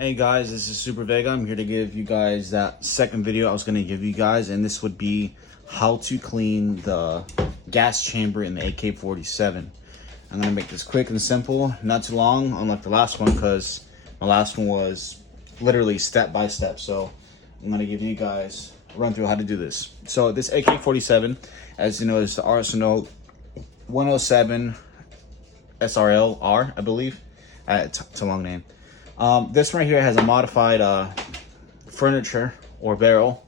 Hey guys, this is Super Vega. I'm here to give you guys that second video I was going to give you guys, and this would be how to clean the gas chamber in the AK47. I'm going to make this quick and simple, not too long, unlike the last one, because my last one was literally step by step. So I'm going to give you guys a run through how to do this. So this AK47, as you know, is the Arsenal 107 SRL-R, I believe. It's a long name. This right here has a modified furniture or barrel.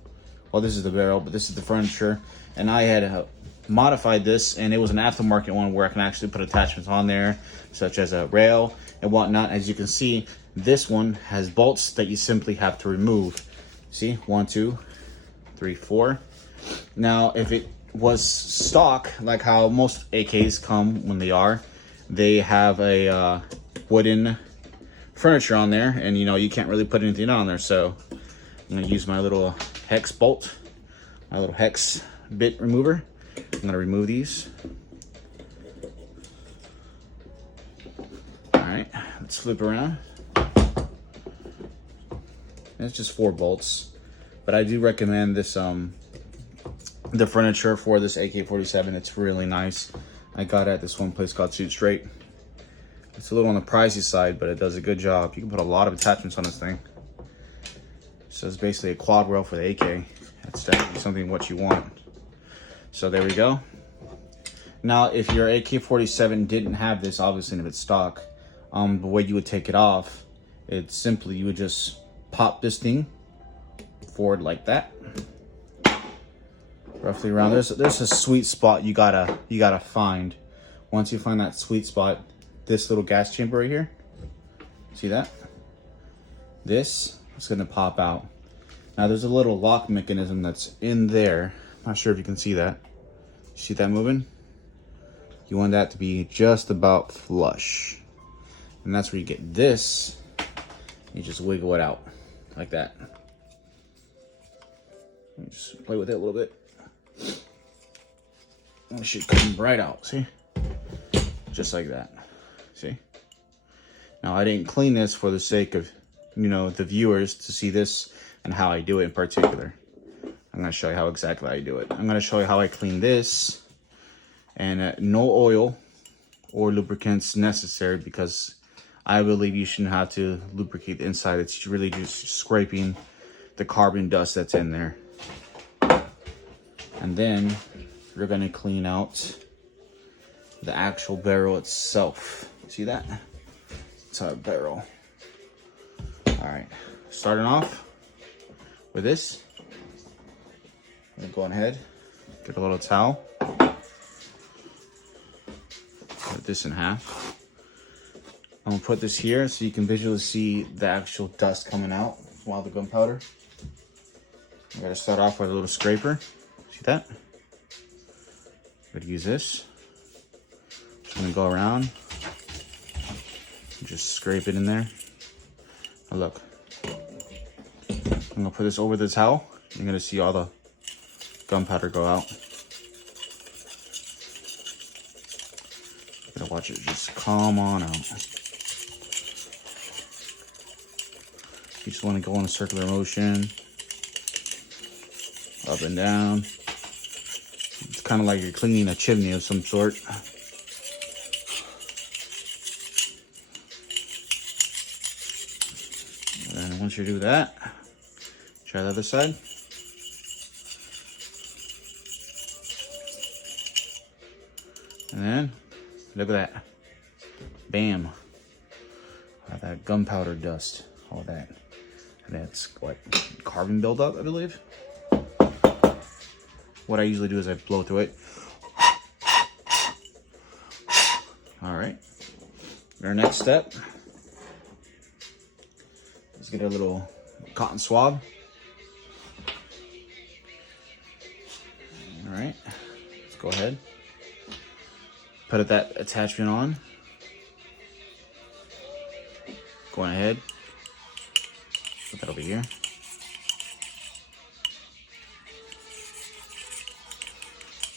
Well, this is the barrel, but this is the furniture. And I had modified this, and it was an aftermarket one where I can actually put attachments on there, such as a rail and whatnot. As you can see, this one has bolts that you simply have to remove. See, 1, 2, 3, 4. Now, if it was stock, like how most AKs come when they have a wooden furniture on there, and you know you can't really put anything on there. So I'm gonna use my little hex bolt, my little hex bit remover. I'm gonna remove these. All right, let's flip around. It's just 4 bolts, but I do recommend this the furniture for this AK47. It's really nice. I got it at this one place called Shoot Straight. It's a little on the pricey side, but it does a good job. You can put a lot of attachments on this thing. So it's basically a quad rail for the AK. That's definitely something what you want. So there we go. Now, if your AK47 didn't have this, obviously, and if it's stock, the way you would take it off, it's simply you would just pop this thing forward like that, roughly around. There's a sweet spot you gotta find. Once you find that sweet spot, this little gas chamber right here, see that? This is gonna pop out. Now there's a little lock mechanism that's in there. Not sure if you can see that. See that moving? You want that to be just about flush. And that's where you get this. You just wiggle it out like that. Just play with it a little bit. And it should come right out, see? Just like that. See? Now I didn't clean this for the sake of, you know, the viewers to see this and how I do it in particular. I'm going to show you how exactly I do it. I'm going to show you how I clean this, and no oil or lubricants necessary, because I believe you shouldn't have to lubricate the inside. It's really just scraping the carbon dust that's in there. And then you're going to clean out the actual barrel itself. See that? It's our barrel. All right, starting off with this. I'm gonna go ahead, get a little towel, cut this in half. I'm gonna put this here so you can visually see the actual dust coming out while the gunpowder. I gotta start off with a little scraper. See that? I'm gonna use this. Just gonna go around, just scrape it in there. Now look, I'm gonna put this over the towel. You're gonna see all the gunpowder go out. You gotta watch it just come on out. You just want to go in a circular motion, up and down. It's kind of like you're cleaning a chimney of some sort. And once you do that, try the other side. And then, look at that. Bam. All that gunpowder dust. All that. And that's what? Carbon buildup, I believe. What I usually do is I blow through it. All right. Our next step is get a little cotton swab. All right. Let's go ahead. Put that attachment on. Going ahead. Put that over here.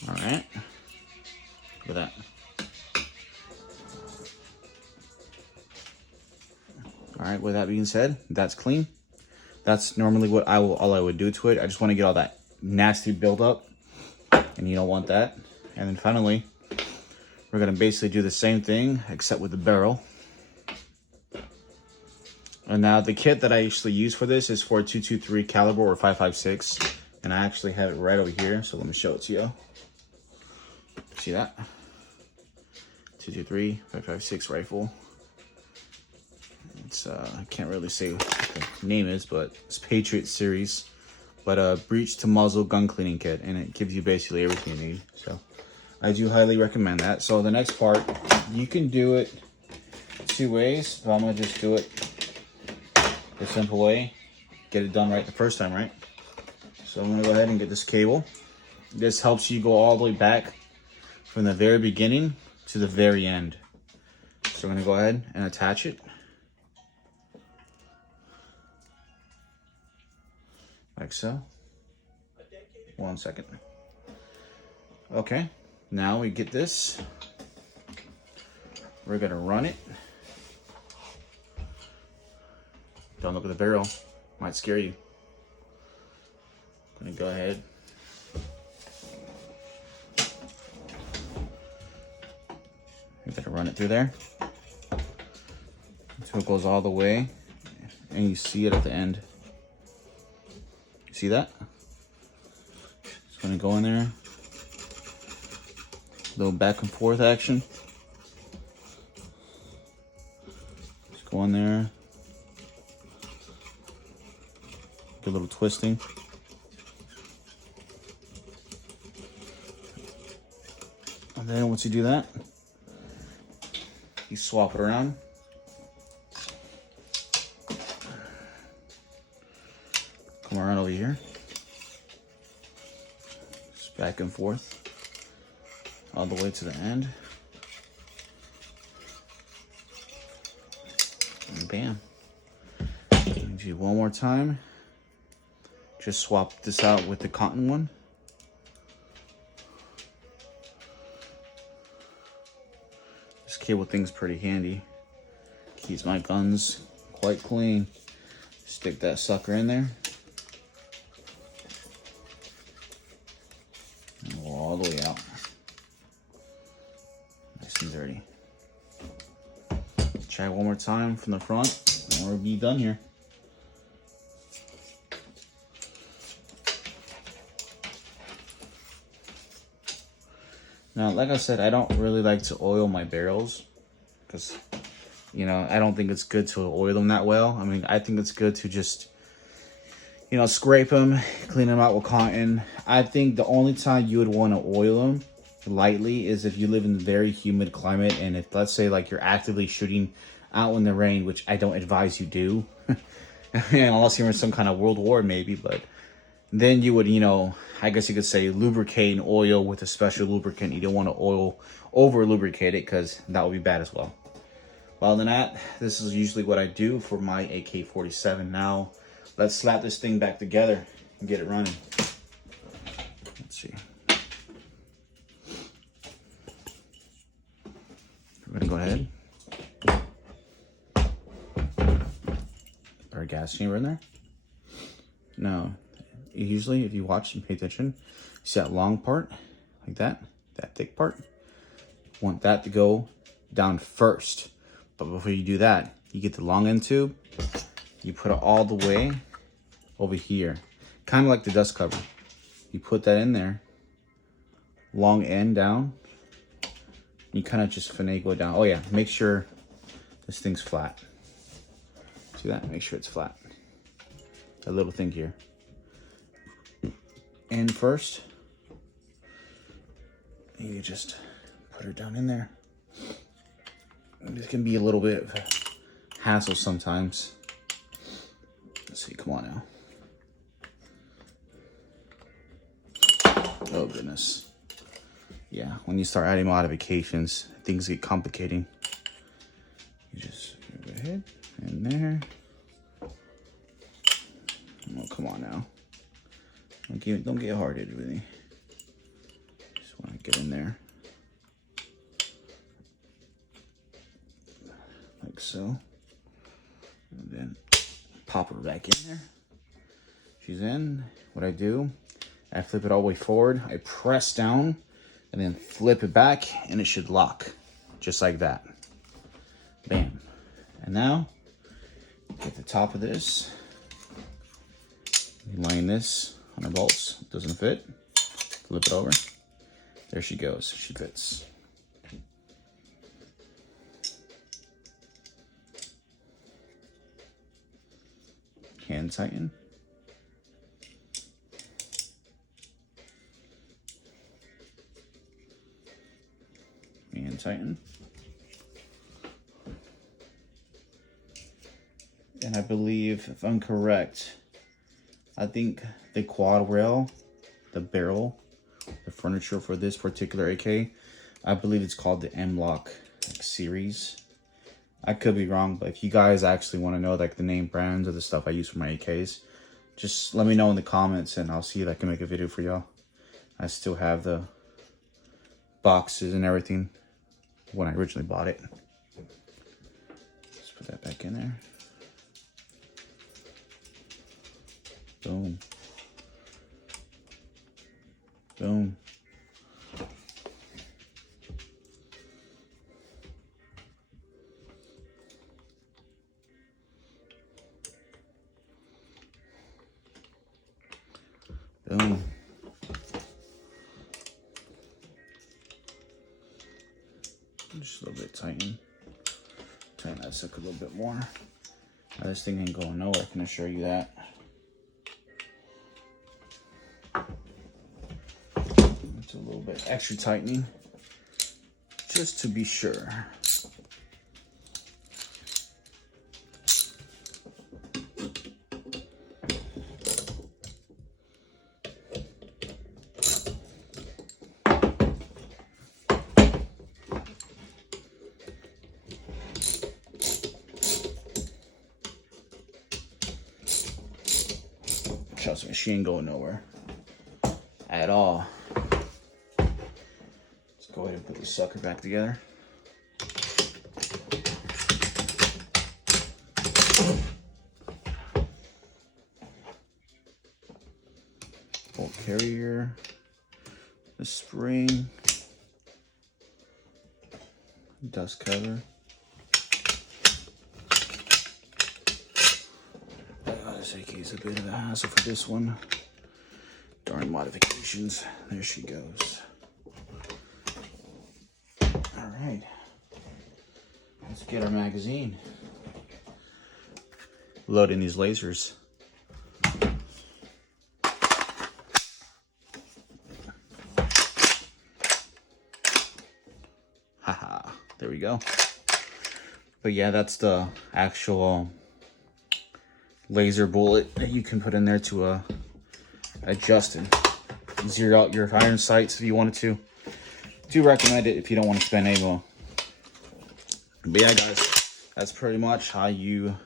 All right. Look at that. right, with that being said, that's clean. That's normally what all I would do to it. I just want to get all that nasty buildup, and you don't want that. And then finally, we're gonna basically do the same thing except with the barrel. And now the kit that I actually use for this is for 223 caliber or 5.56, and I actually have it right over here. So let me show it to you. See that? 223 5.56 rifle. It's I can't really say what the name is, but it's Patriot series. But a breech to muzzle gun cleaning kit, and it gives you basically everything you need. So I do highly recommend that. So the next part, you can do it 2 ways, but I'm gonna just do it the simple way. Get it done right the first time, right? So I'm gonna go ahead and get this cable. This helps you go all the way back from the very beginning to the very end. So I'm gonna go ahead and attach it. Like so. 1 second. Okay, now we get this. We're gonna run it. Don't look at the barrel, might scare you. Gonna go ahead. You're gonna run it through there until it goes all the way, and you see it at the end. See that? It's gonna go in there. Little back and forth action. Just go in there. Get a little twisting. And then once you do that, you swap it around. Come around over here. Just back and forth. All the way to the end. And bam. Do one more time. Just swap this out with the cotton one. This cable thing's pretty handy. Keeps my guns quite clean. Stick that sucker in there. And go all the way out. Nice and dirty. Try one more time from the front, and we'll be done here. Now, like I said, I don't really like to oil my barrels because, you know, I don't think it's good to oil them that well. I mean, I think it's good to just, you know, scrape them, clean them out with cotton. I think the only time you would want to oil them lightly is if you live in a very humid climate, and if, let's say, like you're actively shooting out in the rain, which I don't advise you do, unless you're in some kind of world war maybe, but then you would, you know, I guess you could say lubricate and oil with a special lubricant. You don't want to oil over lubricate it because that would be bad as well. Other than that, this is usually what I do for my AK-47. Now, let's slap this thing back together and get it running. Let's see. We're gonna go ahead. Our gas chamber in there. Now, usually if you watch and pay attention, you see that long part, like that thick part. You want that to go down first. But before you do that, you get the long end tube, you put it all the way over here. Kind of like the dust cover. You put that in there, long end down. You kind of just finagle it down. Oh yeah, make sure this thing's flat. See that? Make sure it's flat. A little thing here. And first, you just put her down in there. This can be a little bit of a hassle sometimes. Let's see, come on now. Oh goodness. Yeah, when you start adding modifications, things get complicating. You just go ahead and there. Oh, come on now. Don't get hard-headed with me. Just want to get in there. Like so. pop her back in there. She's in. What I do, I flip it all the way forward. I press down and then flip it back and it should lock. Just like that. Bam. And now, get the top of this. Line this on her bolts. Doesn't fit. Flip it over. There she goes. She fits. Hand tighten. Hand tighten. And I believe, if I'm correct, I think the quad rail, the barrel, the furniture for this particular AK, I believe it's called the M-Lock series. I could be wrong, but if you guys actually want to know like the name brands of the stuff I use for my AKs, just let me know in the comments and I'll see if I can make a video for y'all. I still have the boxes and everything when I originally bought it. Let's put that back in there. Boom. Boom. Boom. Just a little bit tighten. Tighten that sucker a little bit more. Now, this thing ain't going nowhere, I can assure you that. It's a little bit extra tightening, just to be sure. Trust me, she ain't going nowhere at all. Let's go ahead and put the sucker back together. Bolt carrier, the spring, dust cover. This AK is a bit of a hassle for this one. Darn modifications. There she goes. All right. Let's get our magazine. Loading these lasers. Haha. There we go. But yeah, that's the actual laser bullet that you can put in there to adjust and zero out your iron sights if you wanted to. Do recommend it if you don't want to spend ammo. But yeah, guys, that's pretty much how you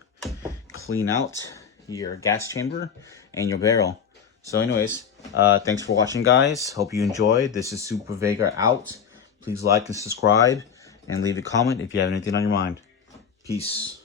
clean out your gas chamber and your barrel. So anyways, thanks for watching, guys. Hope you enjoyed. This is Super Vega out. Please like and subscribe and leave a comment if you have anything on your mind. Peace.